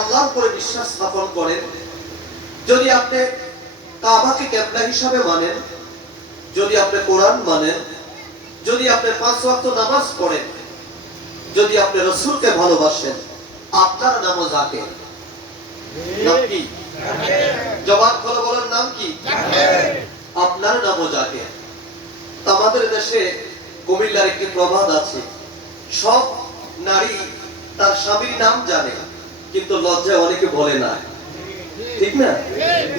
আল্লাহর উপরে বিশ্বাস স্থাপন করেন। যদি আপনি কাবাকে কেবলা হিসাবে মানেন, যদি আপনি কোরআন মানেন, যদি আপনি পাঁচ ওয়াক্ত নামাজ পড়েন, যদি আপনি রসুলকে ভালোবাসেন, আপনার নামও জাকের নাম কি? জবান খোলা বলেন, নাম কি? আপনার নামও জাকের আমাদের দেশে কুমিল্লার একটি প্রবাদ আছে, সব নারী তার স্বামীর নাম জানে। কিন্তু লজ্জায় অনেকে বলে না। ঠিক না?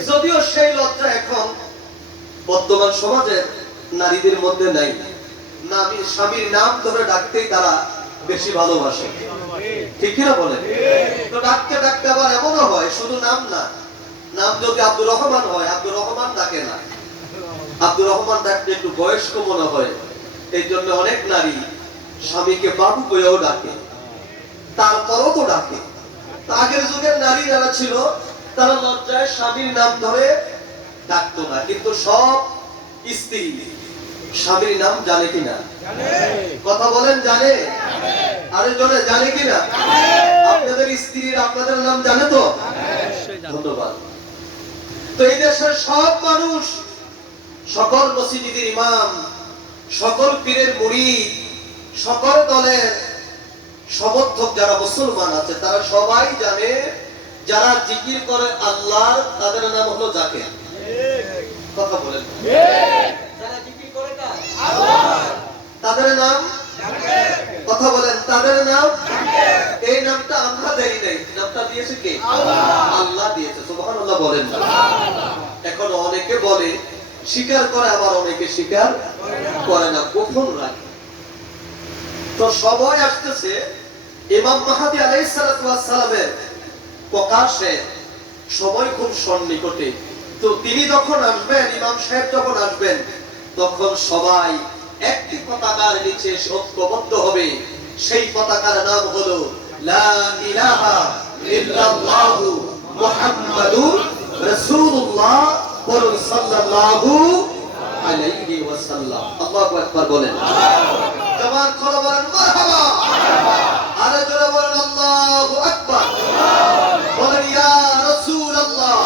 যদিও সেই লজ্জা এখন বর্তমান সমাজের নারীদের মধ্যে নাই। নামী স্বামীর নাম ধরে ডাকতেই তারা বেশি ভালোবাসে। ঠিক কিনা বলেন? তো ডাকতে ডাকতে আবার এমনও হয়, শুধু নাম না। নাম যদি আব্দুর রহমান হয়, আব্দুর রহমান ডাকে না। আব্দুর রহমান ডাকতে একটু বয়স্ক মনে হয়। এই জন্য অনেক নারী স্বামীকে বাবু বইও ডাকে। তারপরও তো ডাকে। আগের যুগের নারী যারা ছিল, তারা লজ্জায় স্বামীর নাম ধরে ডাকতো না। কিন্তু সব স্ত্রী স্বামীর নাম জানে কিনা? কথা বলেন, জানে? আরেকজনে জানে কিনা? আপনাদের স্ত্রীর আপনাদের নাম জানে তো? ধন্যবাদ। তো এই দেশের সব মানুষ, সকল মসজিদের ইমাম, সকল পীরের মুড়ি, সকল দলের সমর্থক যারা মুসলমান আছে, তারা সবাই জানে যারা জিকির করে আল্লাহর, তাদের নাম হলো জাকের। কথা বলেন। তাদের নাম? কথা বলেন, তাদের নাম? এই নামটা আমরা দেই নাই। নামটা দিয়েছে কে? আল্লাহ দিয়েছে, সুবহানাল্লাহ বলেন। না এখন অনেকে বলে স্বীকার করে, আবার অনেকে স্বীকার করে না। গোপন রাখে। তো সবাই আসতেছে ইমাম মাহাদি আলাইহিস সালাতু ওয়াস সালামের প্রকাশে সময় খুব সন্নিকটে। তো তিনি যখন আসবেন ইমাম সাহেব যখন আসবেন তখন সবাই একটি পতাকার নিচে ঐক্যবদ্ধ হবে। সেই পতাকার নাম হলো লা ইলাহা ইল্লাল্লাহু মুহাম্মাদুর রাসূলুল্লাহ বলুন সাল্লাল্লাহু আলাইহি ওয়াসাল্লাম। আল্লাহু আকবার বলেন। জবান খোলা বলেন মারহাবা। আরে জোরে বলেন, আল্লাহু আকবার। বলেন, ইয়া রাসূলুল্লাহ।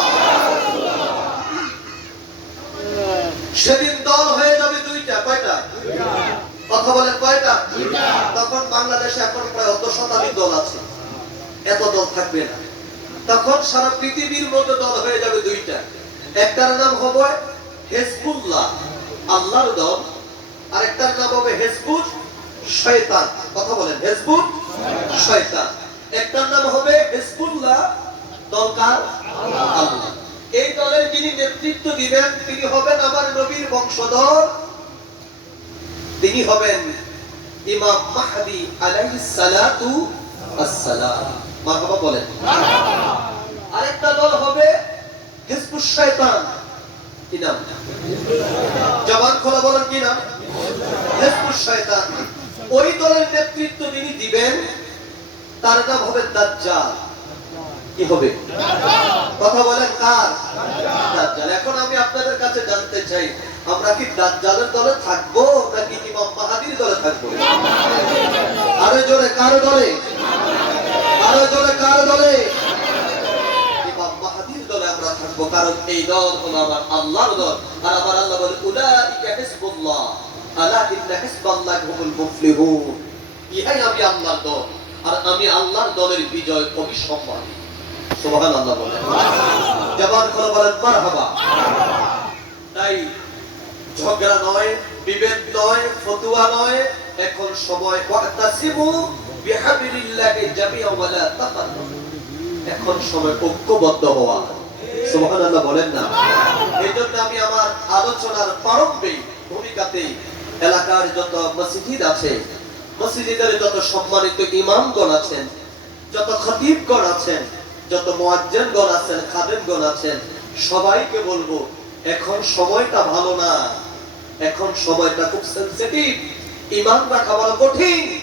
সেদিন দল হয়ে যাবে দুইটা, কয়টা? কথা বলেন, কয়টা? তখন বাংলাদেশে এখন প্রায় অত শতাধিক দল আছে। এত দল থাকবে না। তখন সারা পৃথিবীর মধ্যে দল হয়ে যাবে দুইটা। একটার নাম হবে হেজবুল্লাহ, আল্লাহর দল। আরেকটার নাম হবে হেজবুল শয়তান। কথা বলেন, হেজবুল শয়তান। একটার নাম হবে হেজবুল্লাহ দলকার আল্লাহ। এই দলের যিনি নেতৃত্ব দিবেন, তিনি হবেন আমার নবীর বংশধর। তিনি হবেন ইমাম মাহদি আলাইহিস আসসালাম মারহাবা বলেন। আরেকটা দল হবে হিজবুশ শয়তান। কি নাম? জবান খোলা বলেন কি নাম? হিজবুশ শয়তান। ওই দলের নেতৃত্ব তিনি দিবেন, তার নাম হবে দাজ্জাল। কি হবে? কথা বলেন কার? দাজ্জাল। এখন আমি আপনাদের কাছে জানতে চাই, আমরা কি দাজ্জালের দলে থাকব নাকি ইমাম মাহাদির দলে থাকব? আরও জোরে, কার দলে? আরও জোরে, কার দলে? কারণ এই দল হলো আমার আল্লাহর দল। আর আমার আল্লাহ বলে, উলাইকা হিজবুল্লাহ আলা ইন্না হিজবাল্লাহি হুমুল মুফলিহুন। ইহাই আমি আল্লাহর দল আর আমি আল্লাহর দলের বিজয় অবিসম্মান সুবহানাল্লাহ বলেন। জবান করে বলেন মারহাবা। তাই ঝগড়া নয় বিভেদ নয় ফতুয়া নয় এখন সময় ওয়াতাসিমু বিহাবিলিল্লাহি জামিআ ওয়া লা তাফাররাকু। এখন সময় ঐক্যবদ্ধ হওয়া। সুবহানাল্লাহ বলেন না। এই জন্য আমি আমার আলোচনার প্রারম্ভিক ভূমিকাতে এলাকার যত মসজিদ আছে, মসজিদের যত সম্মানিত ইমামগণ আছেন, যত খতিবগণ আছেন, যত মুয়াজ্জিনগণ আছেন, খাদেমগণ আছেন, সবাইকে বলব, এখন সময়টা ভালো না। এখন সময়টা খুব সেনসিটিভ ইমান রাখা বড় কঠিন।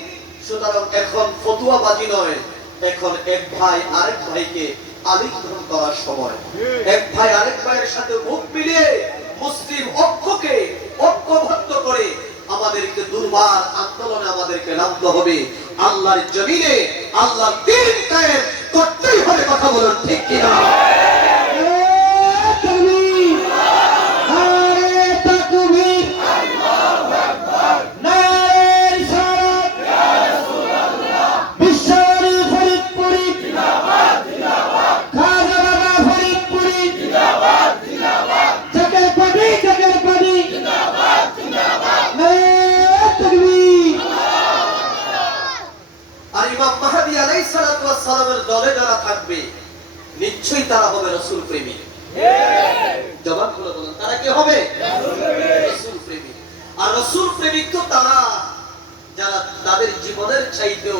সুতরাং এখন ফতুয়াবাজি নয়। এখন এক ভাই আরেক ভাইকে আলিঙ্গন করার সময়। এক ভাই আরেক ভাইয়ের সাথে মুখ মিলিয়ে মুসলিম ঐক্যকে ঐক্যবদ্ধ করে আমাদেরকে দুর্বার আন্দোলনে আমাদেরকে নামতে হবে। আল্লাহর জমিনে, আল্লাহর দিন কায়েম করতেই হবে কথা কথা বলুন ঠিক কিনা তাকবীর নারে তাকবীর নারে রিসালাত বিশ্বরী ফরিদপুরি খাজা বাবা ফরিদপুরি জগের পানি জগের পানি নারে তাকবীর আর ইমাম মাহাদি আলাইহিস সালাতু ওয়াস সালামের দলে যারা থাকবে নিশ্চয়ই তারা হবে রাসূল প্রেমী জবান খুলে বলেন তারা কি হবে রাসূল প্রেমী আর রাসূল প্রেমিক তো তারা যারা তাদের জীবনের চাইতেও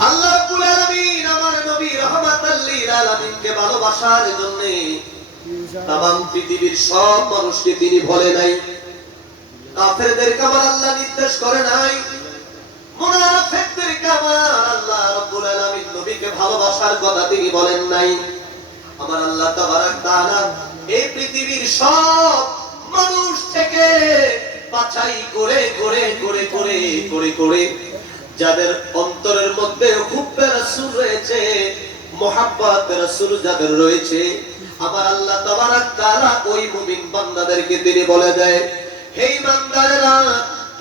আল্লাহ রাব্বুল আলামিন আমার নবী রাহমাতাল আলামিনকে ভালোবাসার জন্য তাম পৃথিবীর সব মানুষকে তিনি বলে নাই। কাফেরদেরকে আমার আল্লাহ নির্দেশ করে নাই। মুনাফিকদেরকে আমার আল্লাহ রাব্বুল আলামিন নবীকে ভালোবাসার কথা তিনি বলেন নাই। আমার আল্লাহ তাবারাক তাআলা এই পৃথিবীর সব মানুষ থেকে বাছাই করে করে করে করে করে করে যাদের অন্তরের মধ্যে হুব্বে রাসূল রয়েছে মোহাব্বত রাসূল যাদের রয়েছে আমার আল্লাহ তাবারাক তাআলা ওই মুমিন বান্দাদেরকে তিনি বলে দেয় হে ইমানদারেরা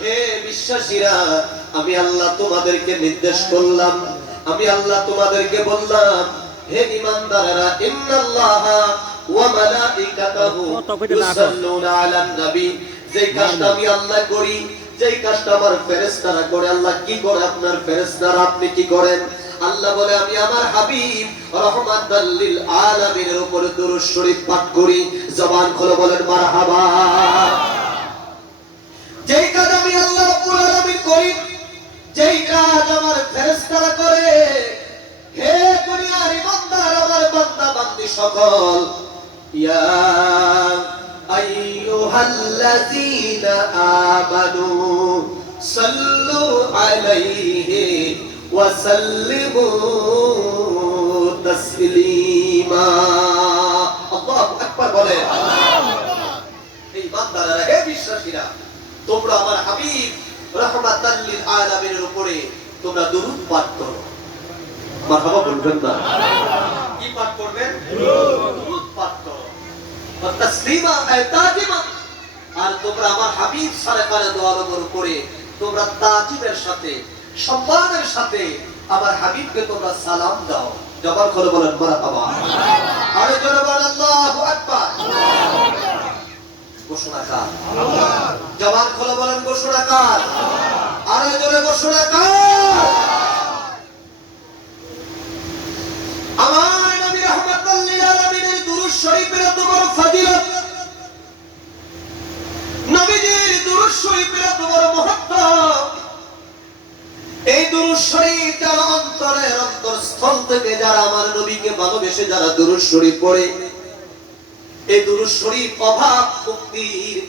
হে বিশ্বাসীরা আমি আল্লাহ তোমাদেরকে নির্দেশ করলাম আমি আল্লাহ তোমাদেরকে বললাম হে ইমানদারেরা ইন্নাল্লাহা ওয়া মালাইকাতাহু ইউসাল্লুনা আলান নবী যেই কাজটা আমি আল্লাহ করি যেই কাজটা আমার ফেরেশতারা করে, আল্লাহ কি করে আপনার ফেরেশতারা? আপনি কি করেন? আল্লাহ বলে, আমি আমার হাবিব রহমাতাল লিল আলামিনের উপরে দুরূদ শরীফ পাঠ করি। জবান খুলে বলেন, মারহাবা। যেই কাজ আমি আল্লাহ রাব্বুল আলামিন করি, যেই কাজ আমার ফেরেশতারা করে, হে দুনিয়ার ইমানদার, আমার বান্দা বান্দি সকল, ইয়া আইয়ুহাল্লাযীনা আমানু সাল্লু আলাইহি ওয়া সাল্লিমু তাসলিমা আল্লাহু আকবার বলে। বিশ্বাসীরা, তোমরা আমার হাবিব রাহমাতাল লিল আলামিনের উপরে তোমরা দরুদ পাঠ করো। মারহাবা বলবেন না। কি পাঠ করবেন? দরুদ। পাঠ করো। আর তোমরা আমার হাবিব সরকারে দোয়ালমের উপরে তোমরা তাজিমের সাথে সম্মানের সাথে আমার হাবিবকে তোমরা সালাম দাও। জবান করে বলেন মারহাবা আরে জোরে বলেন আল্লাহু আকবার। ঘোষণা কার জবান খোলা বলেন ঘোষণা কার আরে জোরে ঘোষণা কার আমার নবী রহমাতুল লিল আলামিনের দুরূদ শরীফের বড় ফজিলত নবীজির দুরূদ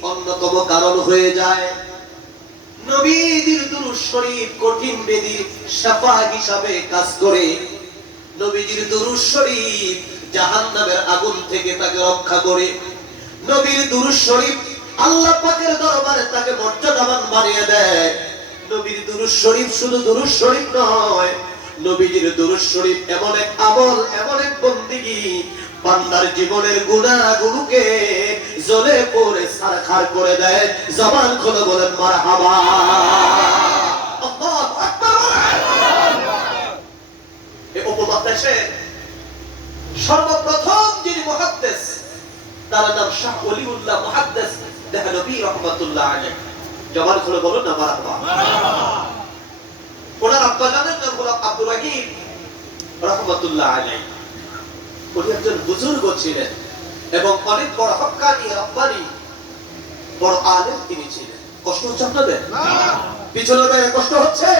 অন্যতম কারণ হয়ে যায়। নবীজির দুরূদ শরীফ কঠিন বেদির শাফা হিসাবে কাজ করে। নবীজির দুরূদ শরীফ জাহান্নামের আগুন থেকে তাকে রক্ষা করে। নবীর দুরূদ শরীফ আল্লাহ পাকের দরবারে তাকে মর্যাদাবান বানিয়ে দেয়। নবীর দুরূদ শরীফ শুধু দুরূদ শরীফ নয়, নবীজির দুরূদ শরীফ এমন এক আমল, এমন এক বন্দিগি। বান্দার জীবনের গুণাগুলোকে জ্বলে পড়ে সারখার করে দেয়। জবান খুলে বলেন, মারহাবা। উপমহাদেশে সর্বপ্রথম যিনি মুহাদ্দিস, তার নাম শাহ ওলিউল্লাহ মুহাদ্দিস। দেহলভী রহমাতুল্লাহ আলাইহি জবান খুলে বলুন না মারহাবা ওনার আব্বা জানেন নাম হলো আব্দুর রহিম রহমাতুল্লাহ আলাইহি উনি একজন বুজুর্গ ছিলেন এবং অনেক বড় হক্কানি রব্বানি বড় আলেম তিনি ছিলেন। কষ্ট হচ্ছে আপনাদের? পিছনে বাইরে কষ্ট হচ্ছে?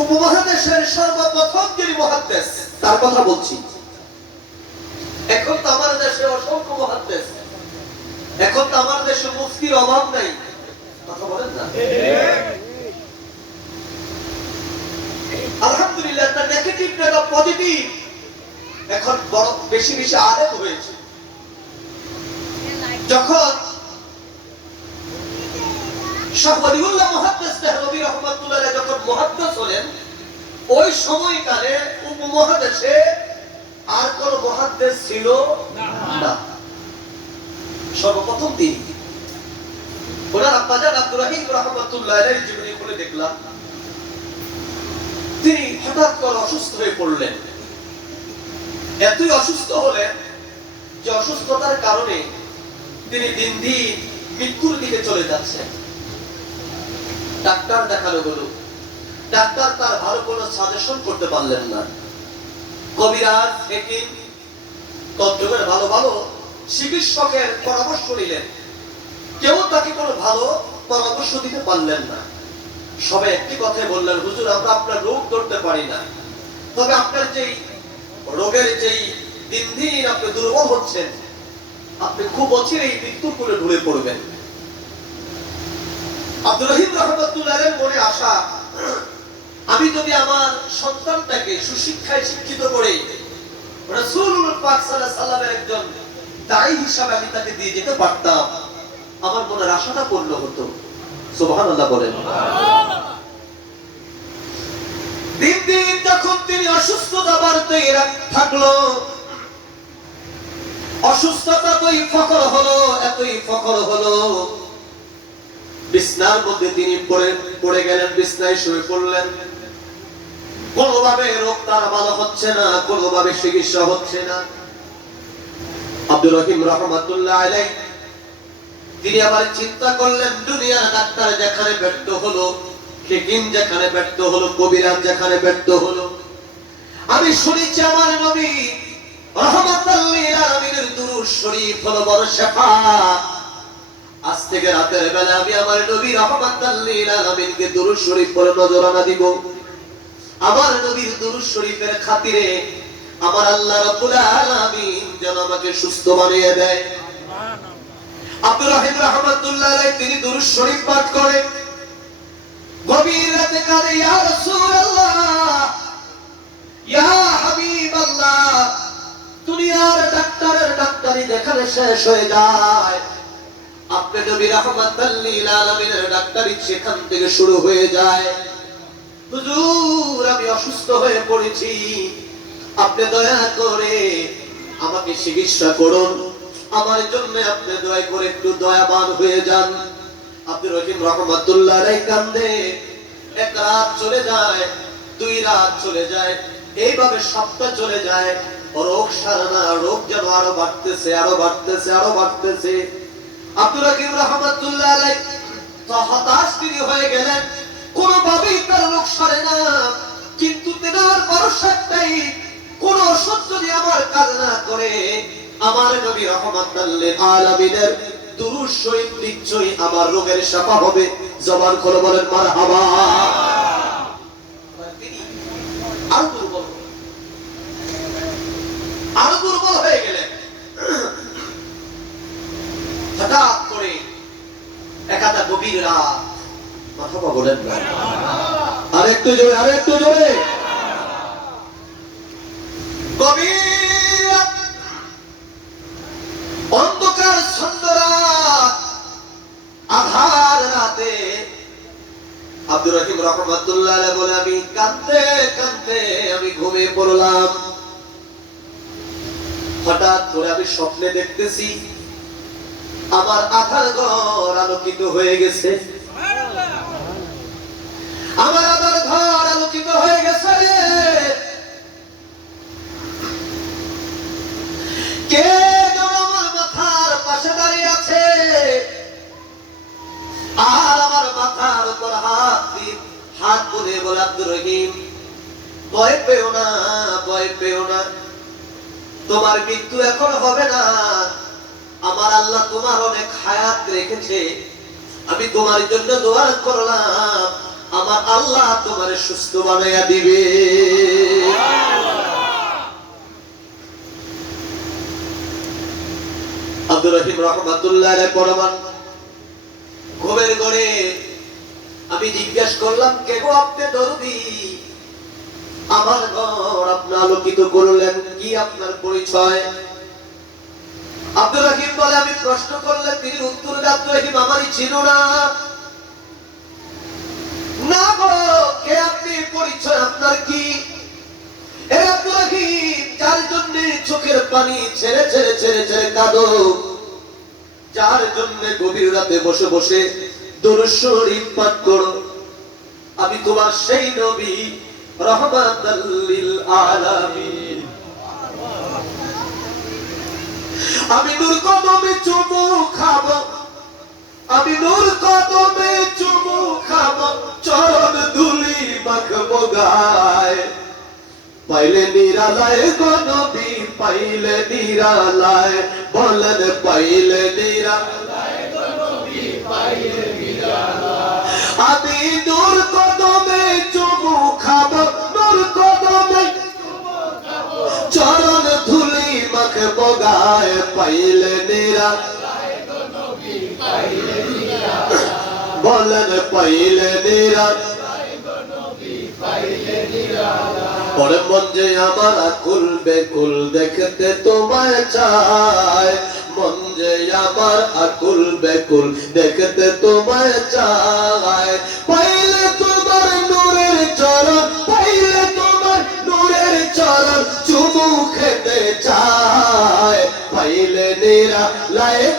উপমহাদেশের সর্বপ্রথম যিনি মহাদ্দেশ তার কথা বলছি। এখন তো আমার দেশে অসংখ্য মহাদ্দেশ এখন তো আমার দেশে মুফতির অভাব নাই। আলহামদুলিল্লাহ, একটা নেগেটিভ পজিটিভ এখন বড়, বেশি বেশি আলেম হয়েছে। যখন শাহ মুহাদ্দিস দেহলভী রহমাতুল্লাহ যখন মুহাদ্দিস হলেন, ওই সময়কালে উপমহাদেশে আর কোন মহাদ্দেশ ছিল না। সর্বপ্রথম তিনি। ওনার রহিম রহমাতুল্লাহ দেখলাম। তিনি হঠাৎ করে অসুস্থ হয়ে পড়লেন। এতই অসুস্থ হলেন যে অসুস্থতার কারণে তিনি দিন দিন মৃত্যুর দিকে চলে যাচ্ছেন। ডাক্তার দেখানো হলো ডাক্তার তার ভালো কোনো সাজেশন করতে পারলেন না। কবিরাজ হেকিম তন্ত্রের ভালো ভালো চিকিৎসকের পরামর্শ নিলেন। কেউ তাকে কোনো ভালো পরামর্শ দিতে পারলেন না। সবাই একটি কথাই বললেন, হুজুর, আমরা আপনার রোগ ধরতে পারি না। তবে আপনার যেই রোগের যেই দিন দিন আপনি দুর্বল হচ্ছেন, আপনি খুব অচিরেই মৃত্যুর করে ঢুলে পড়বেন। আব্দুর রহিম রহমতুল্লাহের মনে আশা আমি যদি আমার সন্তানটাকে সুশিক্ষায় শিক্ষিত করে পাক একজন দায়ী হিসাবে আমি তাকে দিয়ে যেতে পারতাম, আমার আশাটা পূর্ণ হতো। বলেন। দিন দিন যখন তিনি অসুস্থতা বাড়তে থাকল, অসুস্থতা এতই ফকর হলো, এতই ফকর হলো। বিছনার মধ্যে তিনি পড়ে পড়ে গেলেন, বিছনায় শুয়ে পড়লেন। কোনোভাবে রোগ তার ভালো হচ্ছে না, কোনোভাবে চিকিৎসা হচ্ছে না। আব্দুর রহিম রহমাতুল্লাহ আলাই তিনি আবার চিন্তা করলেন, দুনিয়ার ডাক্তার যেখানে ব্যর্থ হলো হেকিম যেখানে ব্যর্থ হলো, কবিরাজ যেখানে ব্যর্থ হলো। আমি শুনেছি আমার নবী রহমাতাল্লিল আলামিনের দুরূদ শরীফ হলো বড় শেফা। আজ থেকে রাতের বেলা আমি আমার নবী রহমাতাল্লিল আলামিনকে দুরূদ শরীফ বলে নজরানা দিব। আমার নবীর দুরূদ শরীফের খাতিরে আমার আল্লাহ রাব্বুল আলামিন যেন আমাকে সুস্থ বানিয়ে দেয়। আব্দুর রহিম রহমাতুল্লাহ আলাইহি তিনি দুরূদ শরীফ পাঠ করেন। গভীর রাতে কাঁদে, ইয়া রাসূলুল্লাহ, ইয়া হাবিবাল্লাহ, দুনিয়ার ডাক্তারের ডাক্তারি দেখালে শেষ হয়ে যায়, আপনি নবী রহমাতাল আলামিনের ডাক্তারি সেখান থেকে শুরু হয়ে যায়। হুজুর, আমি অসুস্থ হয়ে পড়েছি। আপনি দয়া করে আমাকে চিকিৎসা করুন। আমার জন্য আপনি দয়া করে একটু দয়াবান হয়ে যান। আব্দুর রহিম রহমাতুল্লাহ আলাই কান্দে। এক রাত চলে যায়, দুই রাত চলে যায়, এইভাবে সপ্তাহ চলে যায়। রোগ সারে না রোগ যেন আরও বাড়তেছে আরও বাড়তেছে আরও বাড়তেছে। আব্দুর রহিম রহমাতুল্লাহ আলাই হতাশ তিনি হয়ে গেলেন। কোনোভাবেই তার রোগ সারে না। কিন্তু তেনার ভরসা কোন ওষুধ যদি আমার কাজ না করে, আমার নবী নিশ্চয়ই আমার রোগের শাফা হবে। জবান করে বলেন, মারহাবা। তিনি আরও দুর্বল আরও দুর্বল হয়ে গেলেন। হঠাৎ করে একাদা গভীর রাত অন্ধকার ছন্দ আধার রাতে আব্দুর রহিম রহমাতুল্লাহ বলে, আমি কাঁদতে কাঁদতে আমি ঘুমিয়ে পড়লাম। হঠাৎ করে আমি স্বপ্নে দেখতেছি, আমার আধার ঘর আলোকিত হয়ে গেছে। আমার আধার ঘর আলোকিত হয়ে গেছে কে আমার মাথার পাশে দাঁড়িয়ে আছে। আর আমার মাথার উপর হাত হাত বলে বলে, আব্দুর রহিম, ভয় পেও না, ভয় পেও না। তোমার মৃত্যু এখন হবে না। আমার আল্লাহ তোমার অনেক হায়াত রেখেছে। আমি তোমার জন্য দোয়া করলাম। আমার আল্লাহ তোমার সুস্থ বানাইয়া দিবে। আব্দুর রহিম রহমাতুল্লাহ পরমান ঘুমের ঘরে আমি জিজ্ঞেস করলাম, কে গো আপনি দরদি? আমার ঘর আপনি আলোকিত করলেন, কি আপনার পরিচয়? আব্দুর রহিম বলে, আমি প্রশ্ন করলে তিনি উত্তর আব্দুর রহিম, আমারই ছিল না। না গো, কে আপনি পরিচয় আপনার কি? যার জন্য চোখের পানি ছেড়ে ছেড়ে ছেড়ে ছেড়ে যার জন্য গভীর রাতে বসে বসে পাঠ করো। আমি তোমার সেই নবী রহমাতাল্লিল আলামিন। আমি নূর কদমে চুমু খাব, আমি নূর কদমে গায়। পাইলে নিরালায় গো নবী পাইলে নিরালায়। বলেন, পাইলে নূর কদমে চুমু খাব, নূর কদমে চরণ ধুলি মাখবো গায় পাইলে নিরা বলেন, পাইলে নিরা পরে মন যে আমার আকুল বেকুল দেখতে তোমায় চায় মন যে আমার আকুল বেকুল দেখতে তোমায় চায় পাইলে তোমার নূরের চরণ, পাইলে তোমার নূরের চরণ চুমু খেতে চায় পাইলে নিরা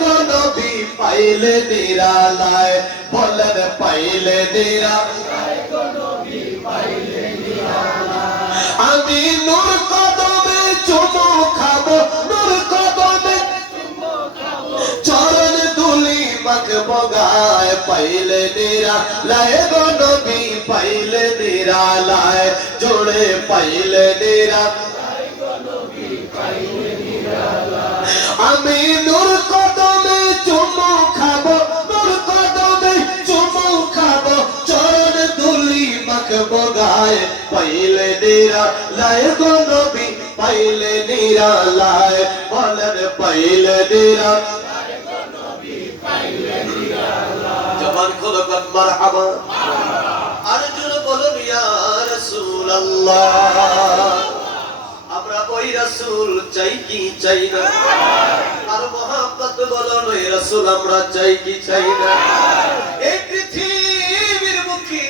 গো নবী, পাইলে নিরা লায় বলেন পাইলে নিরা আমি নূর কদমে চুমু খাব, নূর কদমে চরণ তুলি মাখব গায় পাইলে নিরা লায় গো নবী, পাইলে নিরা লায় জোড়ে পাইলে নিরা আমি নূর কদমে চুমু খাব পাইলে নিরা, লায় গো নবী, পাইলে নিরা, লায় বলেন পাইলে নিরা। জবান খোলো কর মারহাবা। আর জোর বলুন, ইয়া রাসূলুল্লাহ। আমরা ওই রাসূল চাই কি চাই না? আর মহাব্বত বলুন, ওই রাসূল আমরা চাই কি চাই না? এই পৃথিবীর মুখে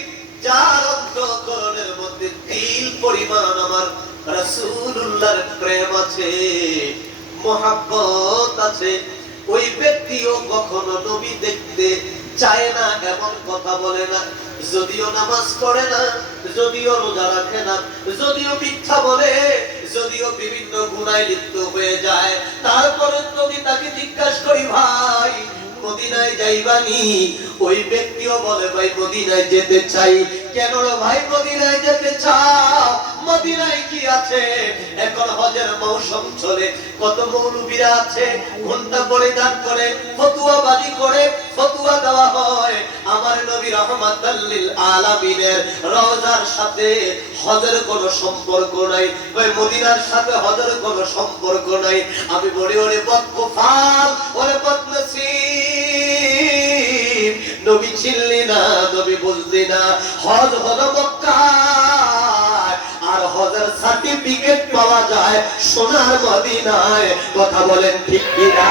যার অন্তঃকরণের মধ্যে পরিমাণ আমার রাসূলুল্লাহর প্রেম আছে, মহাব্বত আছে। ওই ব্যক্তিও কখনো নবী দেখতে চায় না, এমন কথা বলে না। যদিও নামাজ পড়ে না, যদিও রোজা রাখে না, যদিও মিথ্যা বলে, যদিও বিভিন্ন গুণায় লিপ্ত হয়ে যায়। তারপরে যদি তাকে জিজ্ঞাসা করি, ভাই মদিনায় যাইবানি ওই ব্যক্তিও বলে ভাই মদিনায় যেতে চাই। কেন ভাই মদিনায় যেতে চাও? মদিনায় কি আছে? এখন হজের মৌসুম চলে, কত মৌলবীরা আছে? ঘণ্টা পরিধান করে, ফতুয়া বাজি করে, ফতুয়া দেওয়া হয়। আমার নবী রহমাতাল্লিল আলামিনের রওজার সাথে হজের কোনো সম্পর্ক নাই। ওই মদিনার সাথে হজের কোনো সম্পর্ক নাই। আমি বলি, ওরে বদকুফাল ওরে বদনসিব। নবী ছিললি না, নবী বুঝলি না। হজ হলো নামাজের সার্টিফিকেট পাওয়া যায়, সোনার মদিনায় কথা বলেন ঠিক কিনা?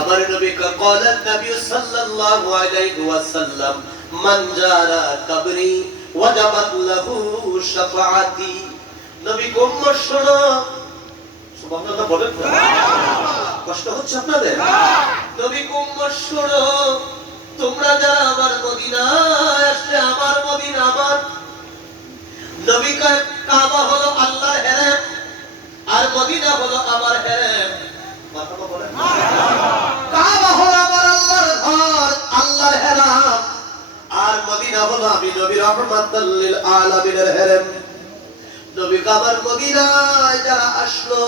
আমার নবী কালান নবী সাল্লাম মান জারা কবরি ওয়াজাবাত লাহু শাফাআতি। নবী উম্মত শোনো। সুবহানাল্লাহ বলেন কষ্ট হচ্ছে আপনাদের? নবী উম্মত শোনো। তোমরা যারা আমার মদিনায় আসছে আমার মদিনা আমার। নবী কাবা হলো আল্লাহর হেরেম, আর মদিনা হলো আমার হেরেম। কাবা হলো আমার আল্লাহর ঘর, আল্লাহর হেরাম। মদিনা হলো আমি নবী আলামিনের হেরেম। নবী কাবার মদিনায় যারা আসলো,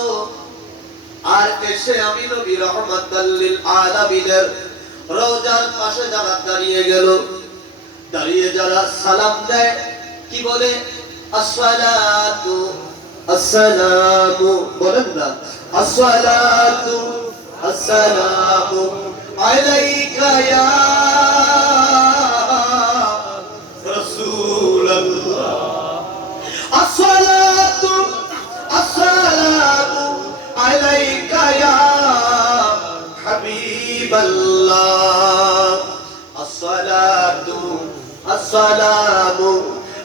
আর এসে আমি নবী আলামিনের রওজার পাশে যারা দাঁড়িয়ে গেল। দাঁড়িয়ে যারা সালাম দেয়, কি বলে? আসসালাতু, আসসালামু, বলেন না। আসসালাতু, আসসালামু আলাইকা ইয়া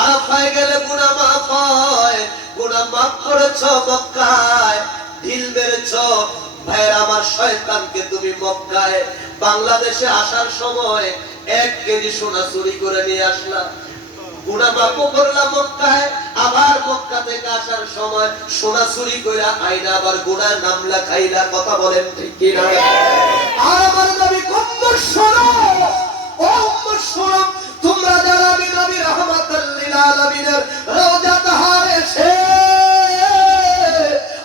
আরাফায় গেলে গুনাহ মাফ হয়। গুনাহ মাফ বাংলাদেশে আসার সময় এক কেজি সোনা চুরি করে নিয়ে আসলা। গুনা মাপও করলাম মক্কায়, আবার মক্কা থেকে আসার সময় সোনা চুরি কইরা আইনা আবার গুনার নাম লেখাইলা। কথা বলেন ঠিক কি না আর আমার নবী উম্মত শোনো তোমরা যারা আমি নবী রহমাতাল লিল আলামিনের রওজা তাহারে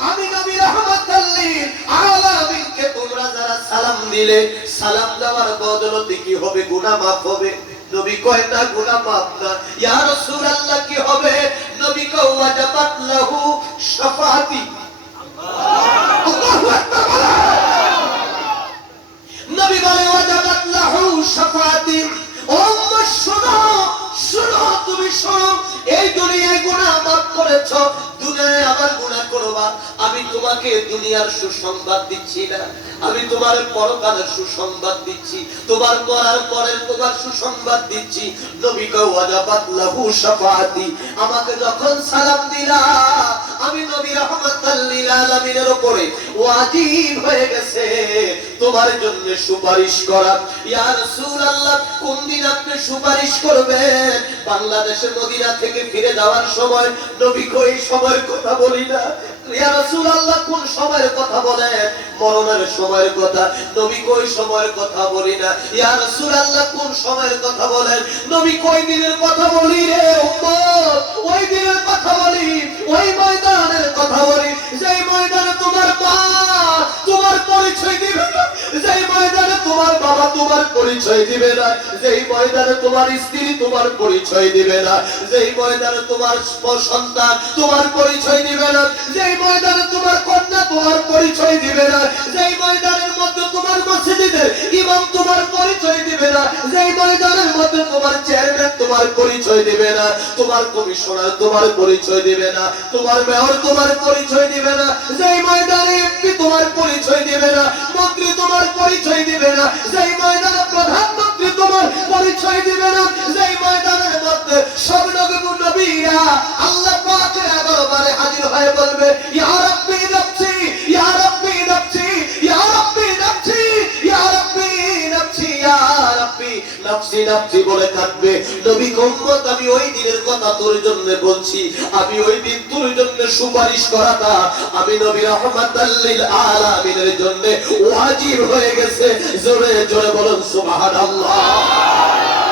আমি নবী রহমাতাল লিল আলামিনকে তোমরা যারা সালাম দিলে, সালাম দেওয়ার বদলতে কি হবে? গুনাহ মাফ হবে। নবী কয় না গুনাহ মাফ না? ইয়া রাসূলুল্লাহ, কি হবে? নবী কয় ওয়াজাবাত লাহু শাফাআতি আল্লাহু আকবার বলেন। নবী বলে ওয়াজাবাত লাহু শাফাআতি ও উম্মত শোনো শোনো তুমি শোনো এই দুনিয়ায় গুণা মাফ করেছ। দুনিয়ায় আবার গুনাহ করবা আমি তোমাকে দুনিয়ার সুসংবাদ দিচ্ছি না। আমি তোমার পরকালের সুসংবাদ দিচ্ছি। তোমার মরার তোমার সুসংবাদ দিচ্ছি। শাফাআতি। আমাকে যখন সালাম দিলা, আমি নবী আলামিনের উপরে ওয়াজিব হয়ে গেছে। তোমার জন্য সুপারিশ করা। ইয়া রাসূলুল্লাহ, কোন দিন আপনি সুপারিশ করবেন? বাংলাদেশের মদিনা থেকে ফিরে যাওয়ার সময় নবী কই সময়ের কথা বলি না। পরিচয় দিবে না। যেই ময়দানে তোমার পরিচয় দিবে না। যেই ময়দানে তোমার স্ত্রী তোমার পরিচয় দিবে না। যেই ময়দানে তোমার সন্তান তোমার পরিচয় দিবে না। যেই ময়দানে তোমার কন্যা তোমার পরিচয় দিবে না। যেই ময়দানের মধ্যে তোমার মসজিদের ইমাম তোমার পরিচয় দিবে না। যেই ময়দানের মধ্যে তোমার চেয়ারম্যান তোমার পরিচয় দিবে না। তোমার কমিশনার তোমার পরিচয় দিবে না। তোমার মেয়র তোমার পরিচয় দিবে না। যেই ময়দানে এমপি তোমার পরিচয় দিবে না। মন্ত্রী তোমার পরিচয় দিবে না। যেই ময়দানে প্রধানমন্ত্রী তোমার পরিচয় দিবে না। যেই ময়দানের মধ্যে সব নবীরা আল্লাহ পাকের দরবারে হাজির হয়ে বলবে আমি ওই দিনের কথা তোর জন্য আমি নবী রহমাতাল লিল আলামিনের জন্য ওয়াজিব হয়ে গেছে। জোরে জোরে বলুন সুবহানাল্লাহ।